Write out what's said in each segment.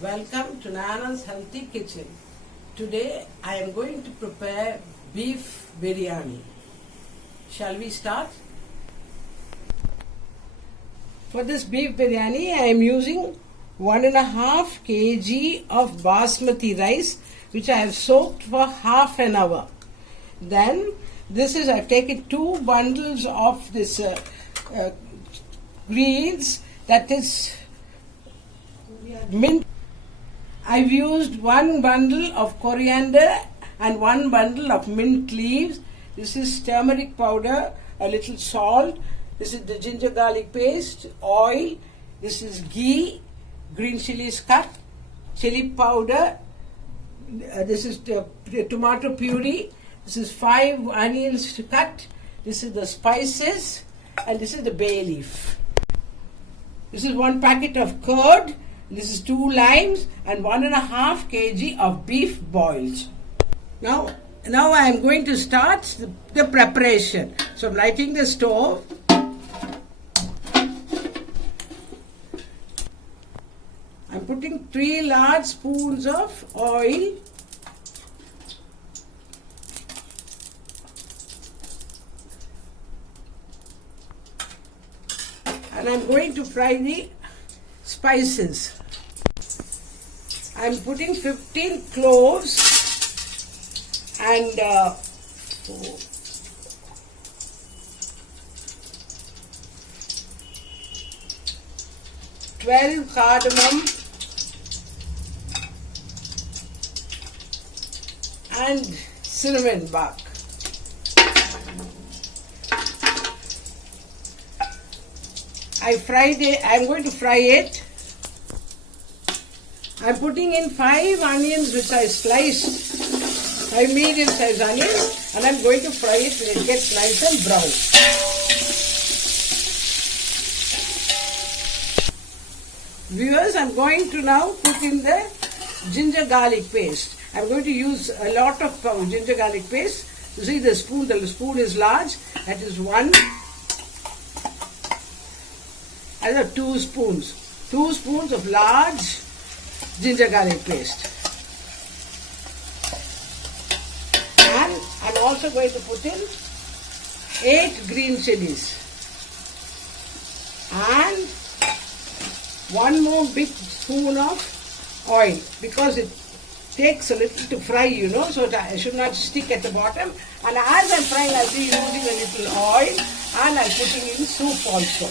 Welcome to Nana's Healthy Kitchen. Today I am going to prepare beef biryani. Shall we start? For this beef biryani I am using 1.5 kg of basmati rice which I have soaked for half an hour. Then I've taken 2 bundles of this greens, that is mint. I've used 1 bundle of coriander and 1 bundle of mint leaves. This is turmeric powder, a little salt. This is the ginger garlic paste, oil. This is ghee, green chilies cut, chili powder. This is the tomato puree. This is 5 onions to cut. This is the spices, and this is the bay leaf. This is 1 packet of curd. This is 2 limes and 1.5 kg of beef boils. Now I am going to start the preparation. So I'm lighting the stove. I'm putting 3 large spoons of oil. And I'm going to fry the spices. I'm putting 15 cloves and 12 cardamom and cinnamon bark. I'm going to fry it. I'm putting in 5 onions which I sliced, 5 medium sized onions, and I'm going to fry it till it gets nice and brown. Viewers, I'm going to now put in the ginger garlic paste. I'm going to use a lot of ginger garlic paste. You see the spoon is large. That is 1. I have 2 spoons. 2 spoons of large ginger garlic paste. And I'm also going to put in 8 green chilies. And 1 more big spoon of oil, because it takes a little to fry, so it should not stick at the bottom. And as I'm frying, I'll be using a little oil, and I'm putting in soup also.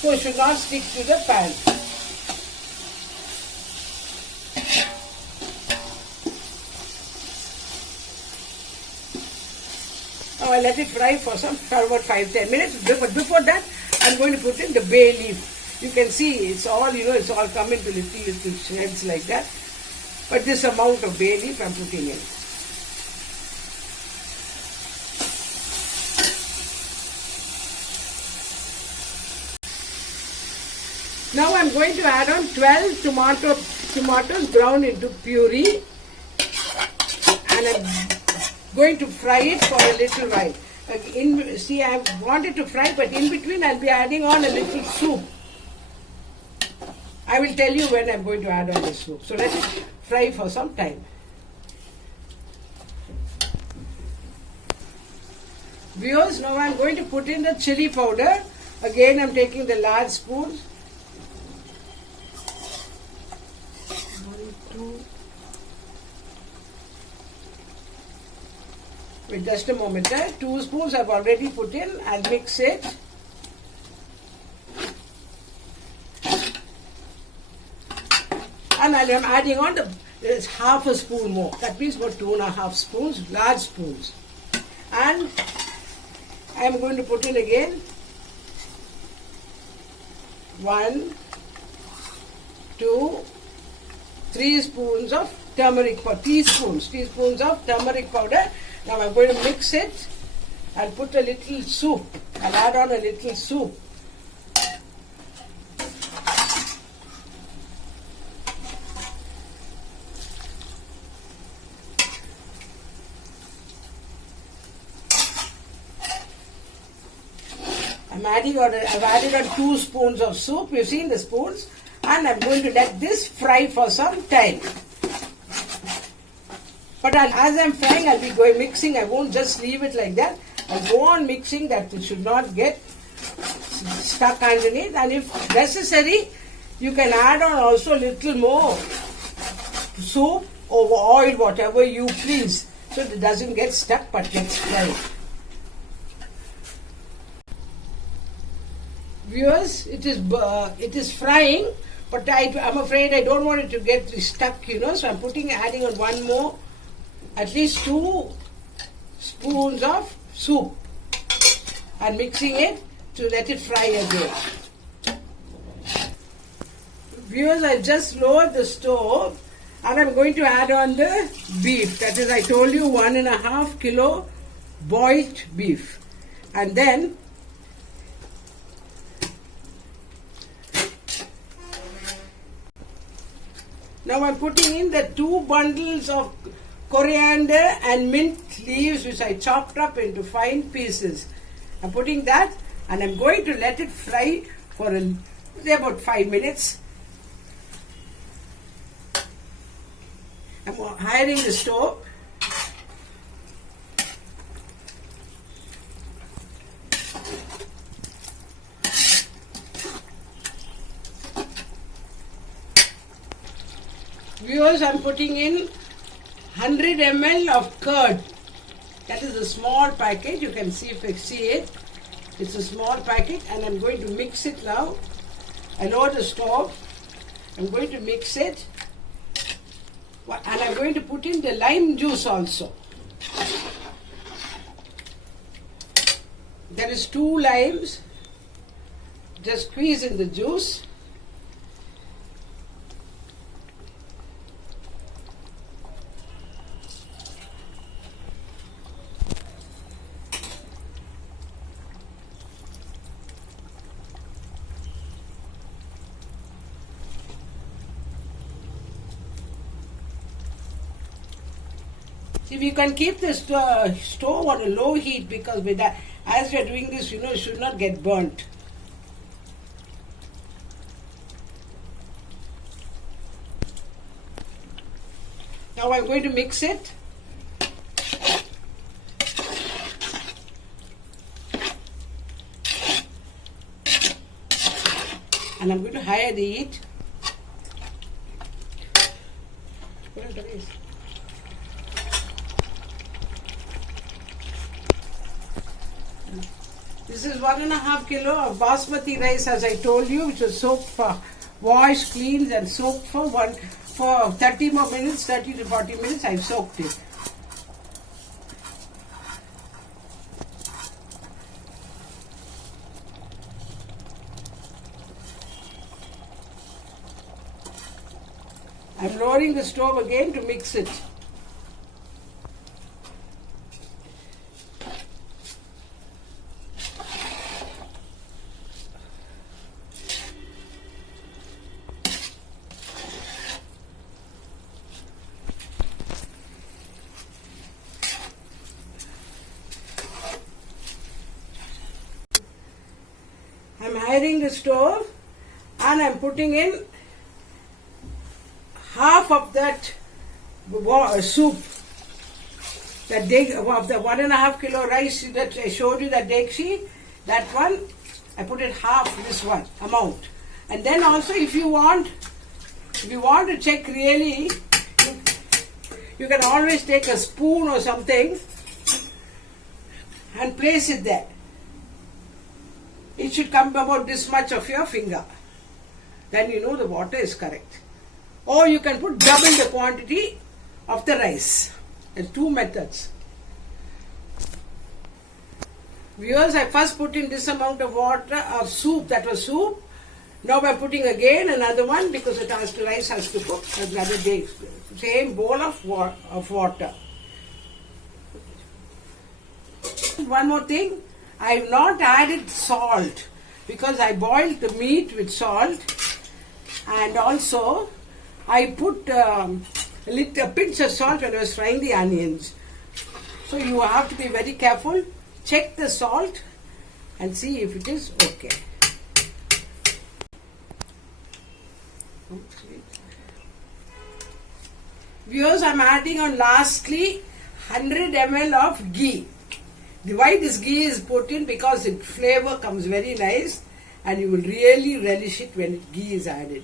So it should not stick to the pan. Now I let it fry for about 5-10 minutes. But before that, I'm going to put in the bay leaf. You can see it's all, it's all coming to little shreds like that. But this amount of bay leaf I'm putting in. Now I'm going to add on 12 tomatoes ground into puree, and I'm going to fry it for a little while. I wanted to fry, but in between I'll be adding on a little soup. I will tell you when I'm going to add on the soup. So let it fry for some time. Viewers, now I'm going to put in the chili powder. Again, I'm taking the large spoons. 1, 2. Wait just a moment. 2 spoons I've already put in. I'll mix it. And I'm adding on there's half a spoon more. That means about 2.5 spoons, large spoons. And I'm going to put in again 1, 2, 3 spoons of turmeric powder, teaspoons of turmeric powder. Now I'm going to mix it and put a little soup. I'll add on a little soup. I've added on 2 spoons of soup. You've seen the spoons. and I'm going to let this fry for some time. But as I'm frying, I'll be going mixing. I won't just leave it like that. I'll go on mixing that it should not get stuck underneath. And if necessary, you can add on also a little more soup or oil, whatever you please, so it doesn't get stuck but gets fried. Viewers, it is frying, but I'm afraid I don't want it to get stuck, so I'm adding on one more, at least 2 spoons of soup and mixing it to let it fry again. Viewers, I've just lowered the stove and I'm going to add on the beef. That is, I told you, 1.5 kilo boiled beef. And then now I'm putting in the 2 bundles of coriander and mint leaves which I chopped up into fine pieces. I'm putting that and I'm going to let it fry for about 5 minutes. I'm hiring the stove. Viewers, I'm putting in 100 ml of curd. That is a small packet. You can see if you see it. It's a small packet and I'm going to mix it now. I lower the stove. I'm going to mix it. And I'm going to put in the lime juice also. There is 2 limes. Just squeeze in the juice. If you can keep the stove on a low heat, because with that, as we are doing this, it should not get burnt. Now I'm going to mix it. And I'm going to higher the heat. This is 1.5 kilo of basmati rice, as I told you, which was soaked for, washed, cleaned and soaked for 30 more minutes, 30 to 40 minutes. I've soaked it. I'm lowering the stove again to mix it. I'm hiring the stove and I'm putting in half of that soup, that of the 1.5 kilo rice that I showed you, that dekshi, that one, I put it half this one amount. And then also if you want to check really, you can always take a spoon or something and place it there. It should come about this much of your finger. Then you know the water is correct. Or you can put double the quantity of the rice. There are 2 methods. Viewers, I first put in this amount of water, of soup, that was soup. Now I'm putting again another one because the rice has to cook another day. Same bowl of water. One more thing, I have not added salt because I boiled the meat with salt, and also I put a pinch of salt when I was frying the onions. So you have to be very careful. Check the salt and see if it is okay. Viewers, I'm adding on lastly 100 ml of ghee. Why this ghee is put in? Because its flavor comes very nice and you will really relish it when ghee is added.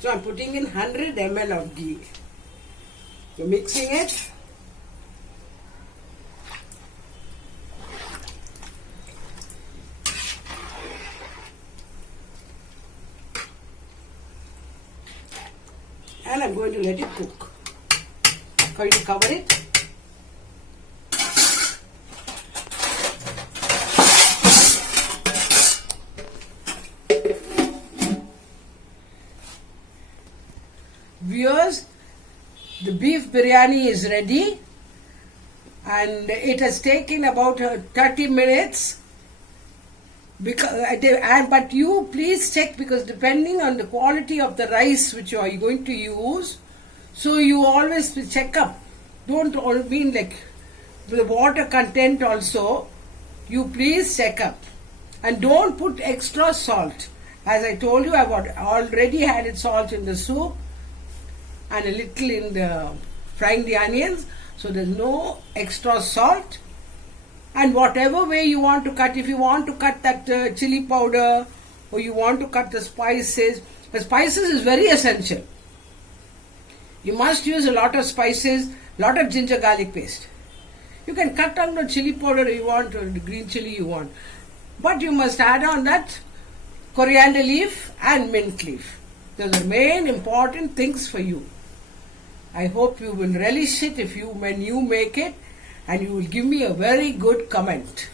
So I'm putting in 100 ml of ghee. So mixing it. And I'm going to let it cook. Going to cover it. Viewers, the beef biryani is ready and it has taken about 30 minutes. But you please check, because depending on the quality of the rice which you are going to use, so you always check up. Don't all mean like the water content also, you please check up. And don't put extra salt. As I told you, I've already added salt in the soup and a little in the frying the onions, so there's no extra salt. And whatever way you want to cut, if you want to cut that chili powder or you want to cut the spices is very essential. You must use a lot of spices, lot of ginger garlic paste. You can cut on the chili powder you want or the green chili you want, but you must add on that coriander leaf and mint leaf. Those are the main important things for you. I hope you will relish it when you make it, and you will give me a very good comment.